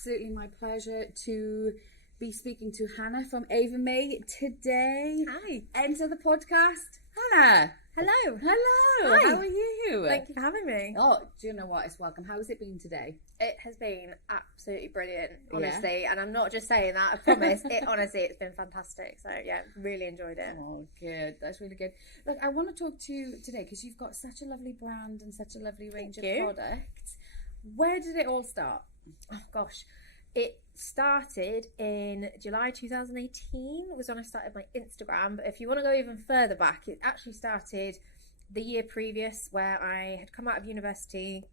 absolutely my pleasure to be speaking to Hannah from Ava May today. Hi. Enter the podcast. Hannah. Hello. Hello. Hi. How are you? Thank you for having me. Oh, do you know what? It's welcome. How has it been today? It has been absolutely brilliant, honestly. Yeah. And I'm not just saying that, I promise. It's been fantastic. So, yeah, really enjoyed it. Oh, good. That's really good. Look, I want to talk to you today because you've got such a lovely brand and such a lovely range of products. Where did it all start? Oh, gosh. It started in July 2018 was when I started my Instagram. But if you want to go even further back, it actually started the year previous, where I had come out of university,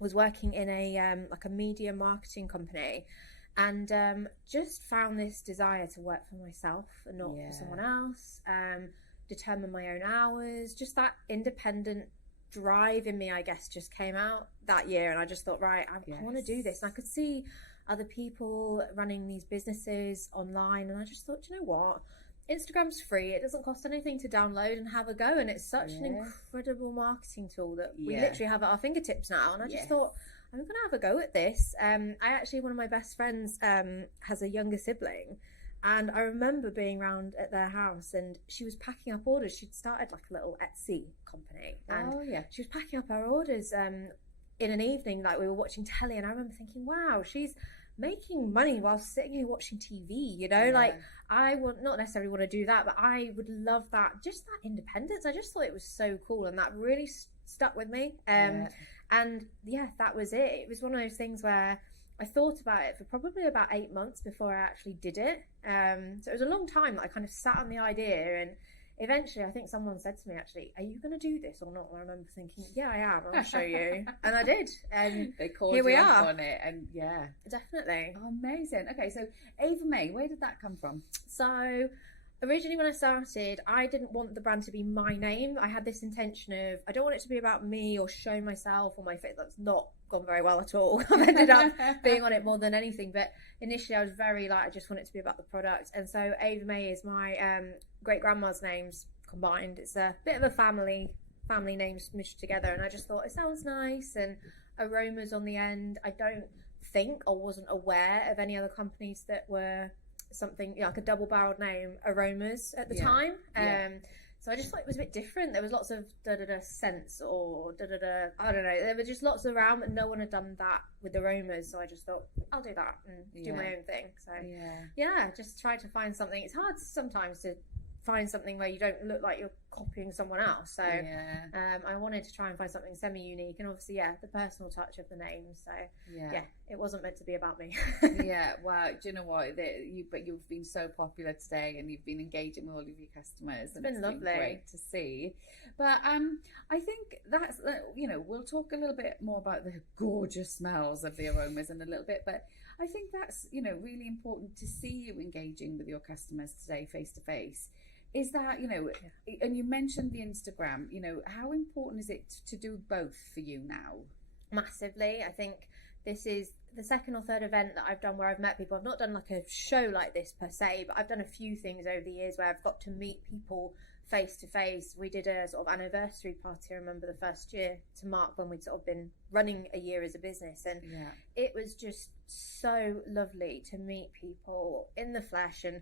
was working in a like a media marketing company, and just found this desire to work for myself and not for someone else, determine my own hours. Just that independent drive in me, I guess, just came out that year, and I just thought, right, I want to do this. And I could see other people running these businesses online, and I just thought, you know what, Instagram's free, it doesn't cost anything to download and have a go, and it's such an incredible marketing tool that we literally have at our fingertips now. And I just thought, I'm gonna have a go at this. I actually, one of my best friends has a younger sibling, and I remember being around at their house, and she was packing up orders. She'd started like a little Etsy company, and she was packing up our orders in an evening, like we were watching telly, and I remember thinking, wow, she's making money while sitting here watching TV, you know. Like, I would not necessarily want to do that, but I would love that, just that independence. I just thought it was so cool, and that really stuck with me. And that was it. It was one of those things where I thought about it for probably about 8 months before I actually did it. So it was a long time that I kind of sat on the idea, and eventually I think someone said to me, actually, are you going to do this or not? And I remember thinking, yeah, I am, I'll show you. And I did, and they called here we you are up on it. And definitely. Amazing. Okay, so Ava May, where did that come from? So originally when I started, I didn't want the brand to be my name. I had this intention of, I don't want it to be about me or show myself or my face. That's not gone very well at all. I've ended up being on it more than anything, but initially I was very like, I just want it to be about the product. And so Ava May is my great grandma's names combined. It's a bit of a family names smushed together, and I just thought it sounds nice, and aromas on the end. I don't think, or wasn't aware of any other companies that were something like a double-barreled name, Aromas, at the time. So I just thought it was a bit different. There was lots of scents or I don't know. There were just lots around, but no one had done that with Aromas. So I just thought, I'll do that and do my own thing. So just try to find something. It's hard sometimes to find something where you don't look like you're copying someone else. So I wanted to try and find something semi-unique, and obviously the personal touch of the name. So it wasn't meant to be about me. Wow, do you know what, but you've been so popular today, and you've been engaging with all of your customers. It's been lovely. Been great to see. But I think that's, we'll talk a little bit more about the gorgeous smells of the aromas in a little bit, but I think that's really important to see you engaging with your customers today face to face. Is that, and you mentioned the Instagram, how important is it to do both for you now? Massively. I think this is the second or third event that I've done where I've met people. I've not done like a show like this per se, but I've done a few things over the years where I've got to meet people face to face. We did a sort of anniversary party, I remember, the first year to mark when we'd sort of been running a year as a business, and it was just so lovely to meet people in the flesh. And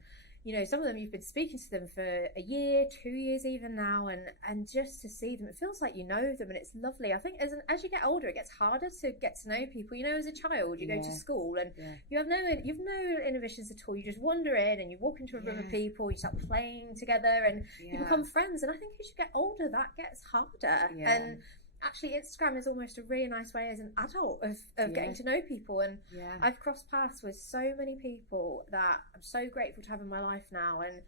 some of them you've been speaking to them for a year, 2 years even now, and just to see them, it feels like you know them, and it's lovely. I think as you get older, it gets harder to get to know people. As a child, you go to school and you've no inhibitions at all. You just wander in and you walk into a room of people, you start playing together, and you become friends. And I think as you get older, that gets harder. And actually, Instagram is almost a really nice way as an adult of getting to know people. And I've crossed paths with so many people that I'm so grateful to have in my life now. And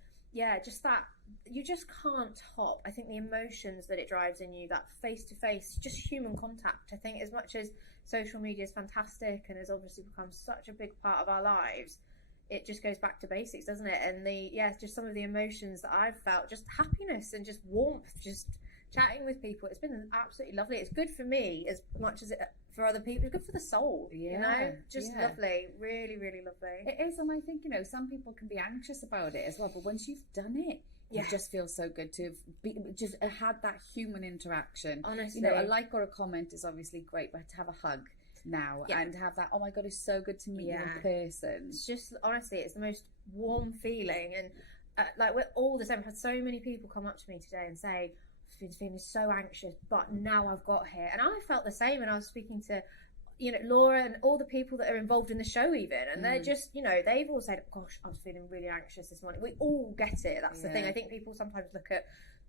just that, you just can't top, I think, the emotions that it drives in you, that face-to-face, just human contact. I think as much as social media is fantastic and has obviously become such a big part of our lives, it just goes back to basics, doesn't it? And just some of the emotions that I've felt, just happiness and just warmth, just chatting with people, it's been absolutely lovely. It's good for me as much as it for other people. It's good for the soul, lovely, really, really lovely. It is, and I think some people can be anxious about it as well, but once you've done it, it just feels so good to just had that human interaction. Honestly, a like or a comment is obviously great, but to have a hug now and have that, oh my God, it's so good to meet you in person. It's just, honestly, it's the most warm feeling. And like, we're all the same. I've had so many people come up to me today and say, I've been feeling so anxious, but now I've got here. And I felt the same when I was speaking to, you know, Laura and all the people that are involved in the show even, and they're just, you know, they've all said, gosh, I was feeling really anxious this morning. We all get it. That's the thing. I think people sometimes look at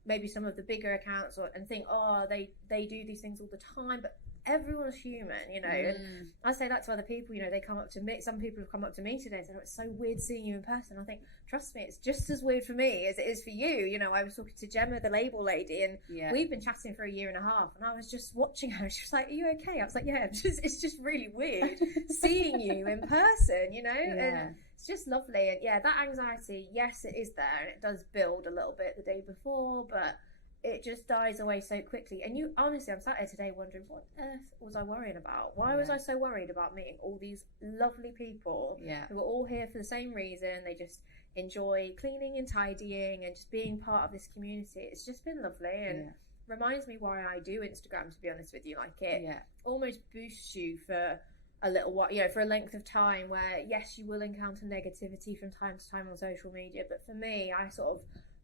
maybe some of the bigger accounts and think, oh, they do these things all the time, but everyone's human, you know. And I say that to other people, you know, they come up to me, some people have come up to me today and said, oh, it's so weird seeing you in person. I think, trust me, it's just as weird for me as it is for you. You know, I was talking to Gemma, the label lady, and we've been chatting for 1.5 years, and I was just watching her. She was like, are you okay? I was like, yeah, it's just really weird seeing you in person, you know. And it's just lovely. And that anxiety, yes, it is there, and it does build a little bit the day before, but it just dies away so quickly. And you, honestly, I'm sat here today wondering, what on earth was I worrying about? Why was I so worried about meeting all these lovely people who are all here for the same reason? They just enjoy cleaning and tidying and just being part of this community. It's just been lovely, and reminds me why I do Instagram, to be honest with you. Like, it almost boosts you for a little while, you know, for a length of time, where yes, you will encounter negativity from time to time on social media, but for me, I sort of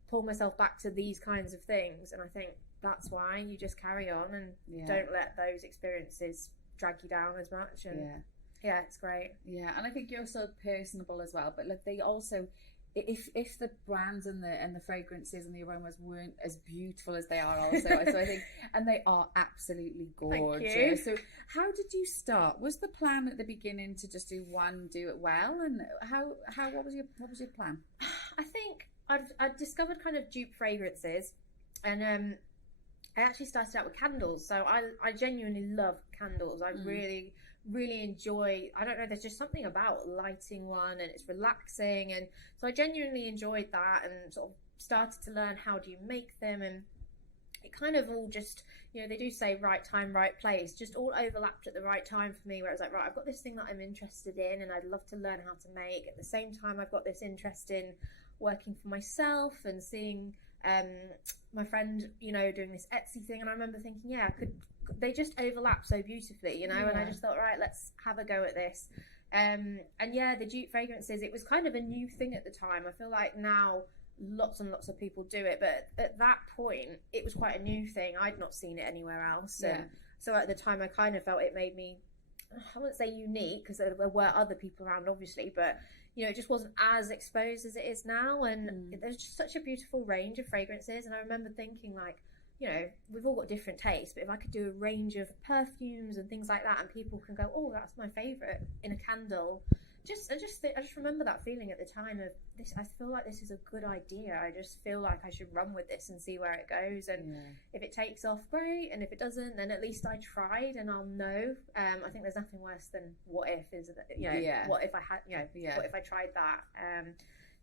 pull myself back to these kinds of things, and I think that's why you just carry on and don't let those experiences drag you down as much. And it's great. And I think you're so personable as well, but like, they also, if the brands and the fragrances and the aromas weren't as beautiful as they are also, so I think, and they are absolutely gorgeous. So how did you start? Was the plan at the beginning to just do it well, and what was your plan? I think I've discovered kind of dupe fragrances, and I actually started out with candles. So I genuinely love candles. I really enjoy, I don't know, there's just something about lighting one, and it's relaxing, and so I genuinely enjoyed that, and sort of started to learn how do you make them, and it kind of all just, you know, they do say right time, right place, just all overlapped at the right time for me, where I was like, right, I've got this thing that I'm interested in and I'd love to learn how to make. At the same time, I've got this interest in working for myself and seeing my friend, you know, doing this Etsy thing, and I remember thinking, they just overlap so beautifully, you know. And I just thought, right, let's have a go at this. And the dupe fragrances, it was kind of a new thing at the time. I feel like now lots and lots of people do it, but at that point it was quite a new thing. I'd not seen it anywhere else. And so at the time I kind of felt it made me, I wouldn't say unique, because there were other people around obviously, but you know, it just wasn't as exposed as it is now. And there's just such a beautiful range of fragrances, and I remember thinking, like, you know, we've all got different tastes, but if I could do a range of perfumes and things like that, and people can go, oh, that's my favorite in a candle, I just remember that feeling at the time of this. I feel like this is a good idea. I just feel like I should run with this and see where it goes, and if it takes off, great, and if it doesn't, then at least I tried, and I'll know. I think there's nothing worse than what if, is it? You know, what if I had, you know, what if I tried that?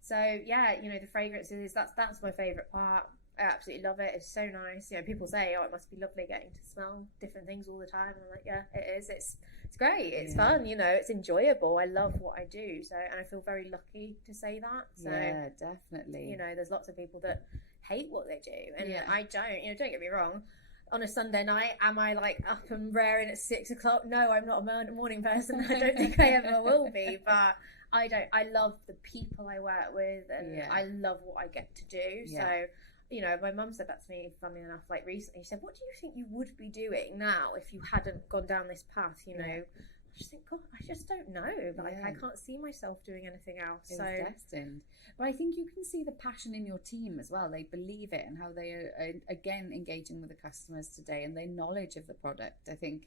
So you know, the fragrances, that's my favorite part. I absolutely love it. It's so nice. You know, people say, oh, it must be lovely getting to smell different things all the time. And I'm like, yeah, it is. It's great. It's fun, you know, it's enjoyable. I love what I do. So, and I feel very lucky to say that. So, yeah, definitely. You know, there's lots of people that hate what they do. And I don't, you know, don't get me wrong. On a Sunday night, am I like up and raring at 6 o'clock? No, I'm not a morning person. I don't think I ever will be. But I love the people I work with, and I love what I get to do. So, you know, my mum said that to me, funnily enough, like recently. She said, what do you think you would be doing now if you hadn't gone down this path, you know? I just think, God, I just don't know. Like, I can't see myself doing anything else. It was destined. But I think you can see the passion in your team as well. They believe it, and how they are, again, engaging with the customers today, and their knowledge of the product. I think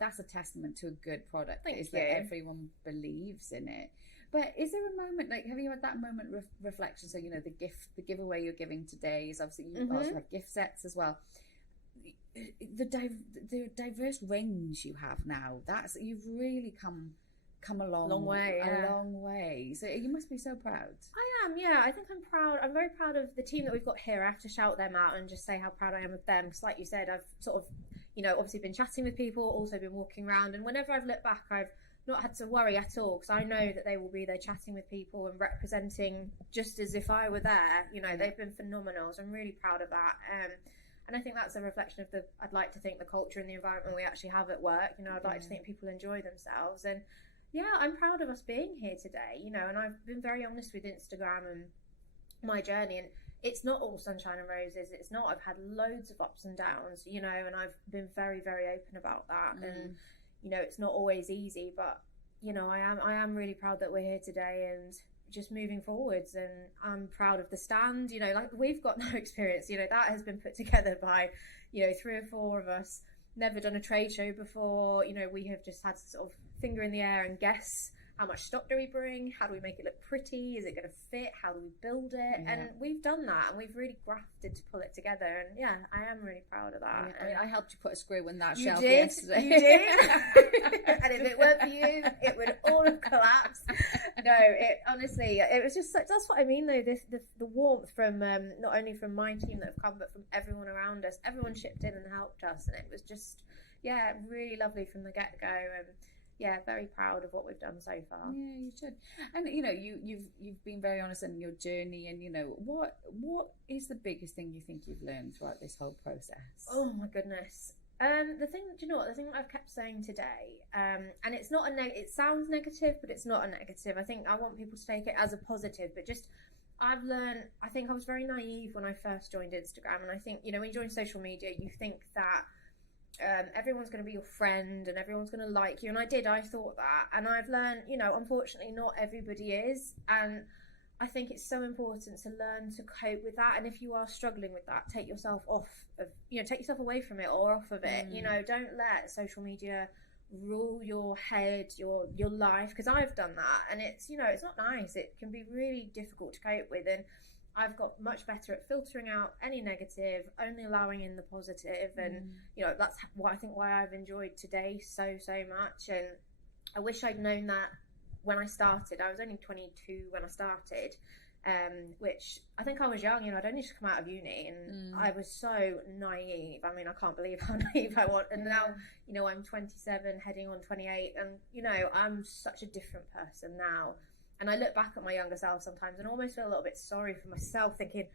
that's a testament to a good product. That everyone believes in it. But is there a moment, like, have you had that moment reflection? So, you know, the giveaway you're giving today is obviously, you also have gift sets as well. The diverse range you have now, you've really come a long way. A long way. So you must be so proud. I am, I think I'm proud. I'm very proud of the team that we've got here. I have to shout them out and just say how proud I am of them. Because like you said, I've sort of, you know, obviously been chatting with people, also been walking around. And whenever I've looked back, I've not had to worry at all, because I know that they will be there chatting with people and representing just as if I were there. You know, they've been phenomenal, so I'm really proud of that. And I think that's a reflection of I'd like to think the culture and the environment we actually have at work. You know, I'd like to think people enjoy themselves. And yeah, I'm proud of us being here today, you know, and I've been very honest with Instagram and my journey, and it's not all sunshine and roses. It's not. I've had loads of ups and downs, you know, and I've been very, very open about that. And you know, it's not always easy, but you know, I am really proud that we're here today and just moving forwards. And I'm proud of the stand. You know, like, we've got no experience. You know, that has been put together by, you know, 3 or 4 of us. Never done a trade show before. You know, we have just had to sort of finger in the air and guess, how much stock do we bring? How do we make it look pretty? Is it going to fit? How do we build it? And we've done that, and we've really grafted to pull it together. And yeah, I am really proud of that. I mean, I helped you put a screw in that you shelf did, yesterday. You did. And if it weren't for you, it would all have collapsed. No, it honestly, it was just such, that's what I mean though, the warmth from not only from my team that have come, but from everyone around us. Everyone chipped in and helped us, and it was just, yeah, really lovely from the get-go. And yeah, very proud of what we've done so far. Yeah, you should. And you know, you've been very honest in your journey, and you know, what is the biggest thing you think you've learned throughout this whole process? Oh my goodness. The thing, do you know what? The thing that I've kept saying today, and it's not it sounds negative, but it's not a negative. I think I want people to take it as a positive, but just, I've learned, I think I was very naive when I first joined Instagram, and I think, you know, when you join social media, you think that everyone's going to be your friend and everyone's going to like you, and I thought that, and I've learned, you know, unfortunately not everybody is, and I think it's so important to learn to cope with that. And if you are struggling with that, take yourself take yourself away from it or off of it. You know, don't let social media rule your head, your life, because I've done that, and it's, you know, it's not nice. It can be really difficult to cope with, and I've got much better at filtering out any negative, only allowing in the positive. And you know, that's what I think why I've enjoyed today so much. And I wish I'd known that when I started. I was only 22 when I started, which I think I was young, you know, I'd only just come out of uni, and I was so naive. I mean, I can't believe how naive I was. And now, you know, I'm 27 heading on 28, and you know, I'm such a different person now. And I look back at my younger self sometimes and almost feel a little bit sorry for myself, thinking,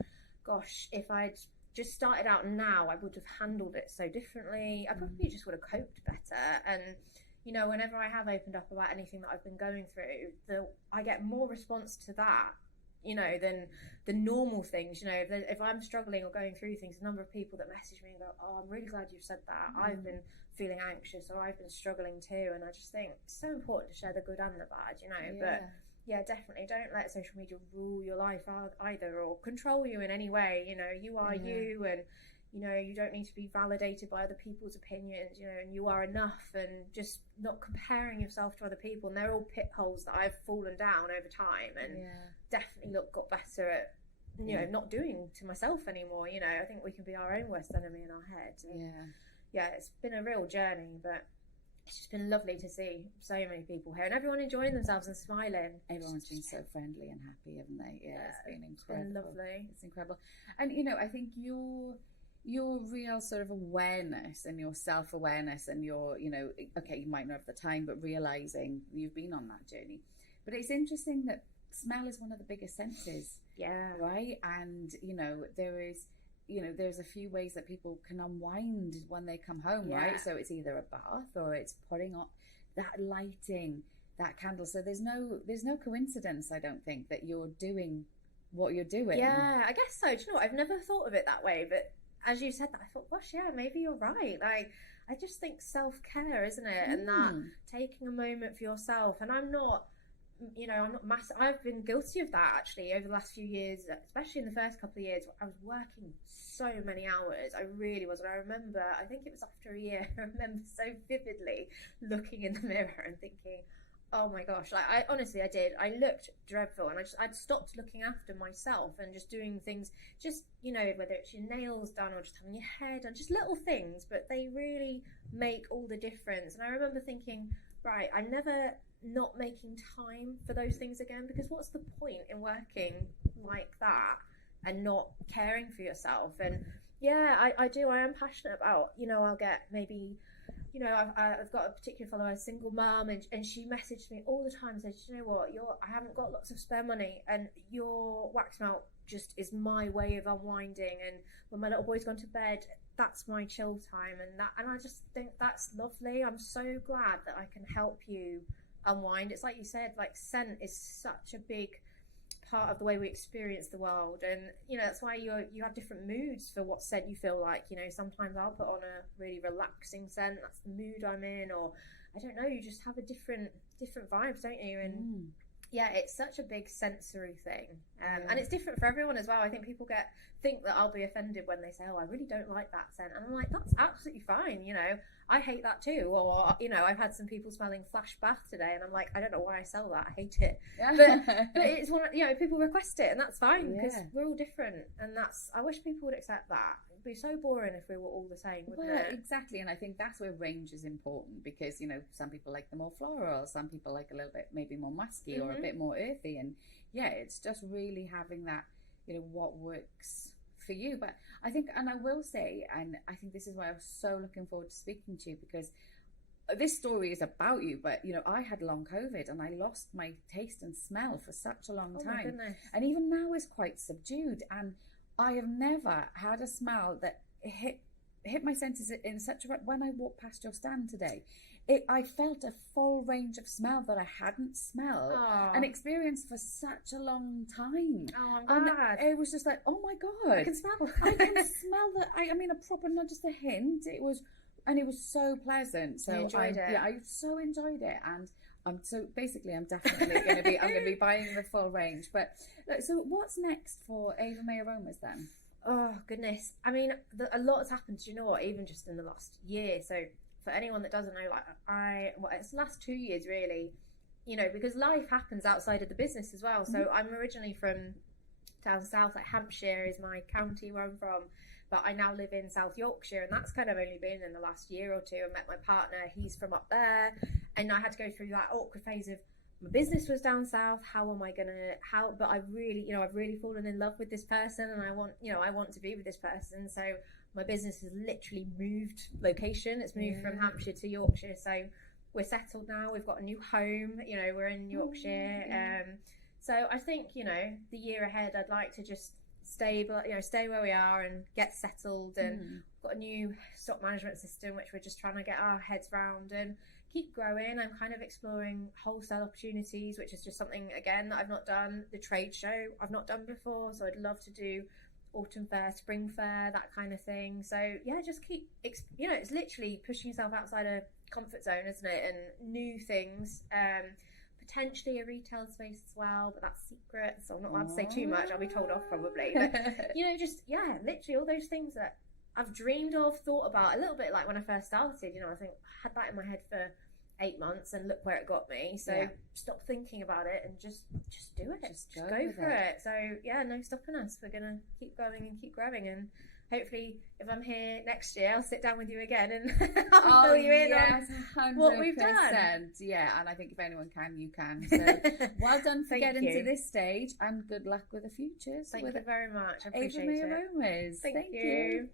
gosh, if I'd just started out now, I would have handled it so differently. I probably just would have coped better. And you know, whenever I have opened up about anything that I've been going through, I get more response to that, you know, than the normal things. You know, if I'm struggling or going through things, the number of people that message me and go, oh, I'm really glad you've said that. I've been feeling anxious, or I've been struggling too. And I just think it's so important to share the good and the bad, you know. But yeah, definitely don't let social media rule your life either, or control you in any way. You know, you are you, and you know, you don't need to be validated by other people's opinions, you know, and you are enough. And just not comparing yourself to other people. And they're all pit holes that I've fallen down over time, and definitely got better at, you know, not doing to myself anymore. You know, I think we can be our own worst enemy in our head. And yeah, it's been a real journey, but it's just been lovely to see so many people here and everyone enjoying themselves and smiling. Everyone's been so friendly and happy, haven't they? Yeah, it's been incredible. It's been lovely. It's incredible. And you know, I think your real sort of awareness and your self-awareness and your, you know, okay, you might not have the time, but realizing you've been on that journey. But it's interesting that smell is one of the biggest senses. Yeah. Right? And, you know, there's a few ways that people can unwind when they come home, right? So it's either a bath or it's putting on that lighting, that candle. So there's no coincidence, I don't think, that you're doing what you're doing. Yeah, I guess so. Do you know what? I've never thought of it that way, but as you said that, I thought, gosh, yeah, maybe you're right. Like, I just think self-care, isn't it? And that taking a moment for yourself. And I'm not massive. I've been guilty of that actually over the last few years, especially in the first couple of years. I was working so many hours. I really was. And I remember, I think it was after a year, I remember so vividly looking in the mirror and thinking, oh my gosh, like I honestly, I did. I looked dreadful, and I'd stopped looking after myself and just doing things, just, you know, whether it's your nails done or just having your hair done, just little things, but they really make all the difference. And I remember thinking, right, I'm never not making time for those things again, because what's the point in working like that and not caring for yourself? And yeah, I am passionate about, you know, I'll get maybe, you know, I've got a particular follower, a single mum, and she messaged me all the time and said, you know what, I haven't got lots of spare money, and your wax melt just is my way of unwinding. And when my little boy's gone to bed, that's my chill time. And I just think that's lovely. I'm so glad that I can help you unwind. It's like you said, like scent is such a big part of the way we experience the world, and you know that's why you have different moods for what scent you feel like. You know, sometimes I'll put on a really relaxing scent, that's the mood I'm in, or I don't know, you just have a different vibes, don't you? And yeah, it's such a big sensory thing, and it's different for everyone as well. I think people think that I'll be offended when they say, oh, I really don't like that scent, and I'm like, that's absolutely fine, you know, I hate that too. Or, you know, I've had some people smelling Flash Bath today, and I'm like, I don't know why I sell that, I hate it. But it's one, you know, people request it, and that's fine, because we're all different, and I wish people would accept that. It'd be so boring if we were all the same, wouldn't it? Exactly, and I think that's where range is important, because, you know, some people like the more floral, some people like a little bit maybe more musky or a bit more earthy, and yeah, it's just really having that, you know, what works for you. But I think, and I will say, and I think this is why I was so looking forward to speaking to you, because this story is about you, but you know, I had long COVID and I lost my taste and smell for such a long time. My goodness. And even now is quite subdued, and I have never had a smell that hit my senses in such a way. When I walked past your stand today, I felt a full range of smell that I hadn't smelled and experienced for such a long time. Oh, I'm glad. And it was just like, oh my God. I can smell. I can smell that. I mean, a proper, not just a hint. It was so pleasant. So I enjoyed it. Yeah, I so enjoyed it. And I'm definitely going to be buying the full range. But so what's next for Ava May Aromas then? Oh, goodness. I mean, a lot has happened, do you know what, even just in the last year. So for anyone that doesn't know, like it's the last 2 years really, you know, because life happens outside of the business as well. So I'm originally from down south, like Hampshire is my county where I'm from, but I now live in South Yorkshire, and that's kind of only been in the last year or two. I met my partner, he's from up there, and I had to go through that awkward phase of my business was down south. But I've really fallen in love with this person, and I want to be with this person. So my business has literally moved location. It's moved from Hampshire to Yorkshire. So we're settled now. We've got a new home. You know, we're in Yorkshire. So I think, you know, the year ahead, I'd like to just stay where we are and get settled. And we've got a new stock management system, which we're just trying to get our heads around and keep growing. I'm kind of exploring wholesale opportunities, which is just something, again, that I've not done. The trade show I've not done before, so I'd love to do autumn fair, spring fair, that kind of thing. So yeah, just keep, you know, it's literally pushing yourself outside a comfort zone, isn't it? And new things. Potentially a retail space as well, but that's secret, so I'm not allowed to say too much. I'll be told off probably. But you know, just literally all those things that I've dreamed of, thought about a little bit, like when I first started. You know, I think I had that in my head for 8 months, and look where it got me. So stop thinking about it and just do it. Just go for it. So yeah, no stopping us. We're gonna keep going and keep growing, and hopefully if I'm here next year, I'll sit down with you again and I'll fill you in on what we've done. Yeah, and I think if anyone can, you can. So well done for getting to this stage, and good luck with the futures. Thank you very much. I appreciate Ava May Aromas. Thank you.